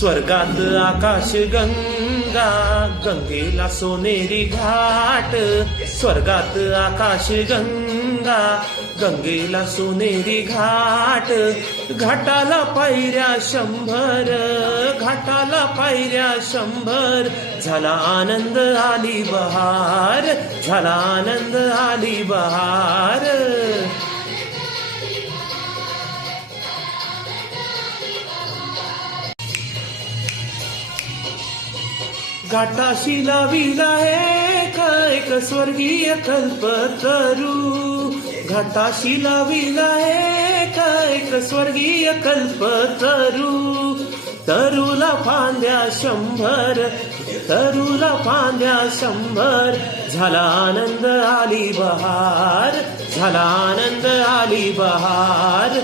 स्वर्गात आकाश गंगा, गंगेला सोनेरी घाट. स्वर्गात आकाश गंगा, गंगेला सोनेरी घाट. घाटाला पायऱ्या 100, घाटाला पायऱ्या 100. झाला आनंद आली बहार, झाला आनंद आली बहार. घाटाशी लाविला एक स्वर्गीय कल्पतरू. घाटाशी लाविला एक स्वर्गीय कल्पतरू. तरूला फांद्या 100, तरूला फांद्या 100. झाला आनंद आली बहार, झाला आनंद आली बहार.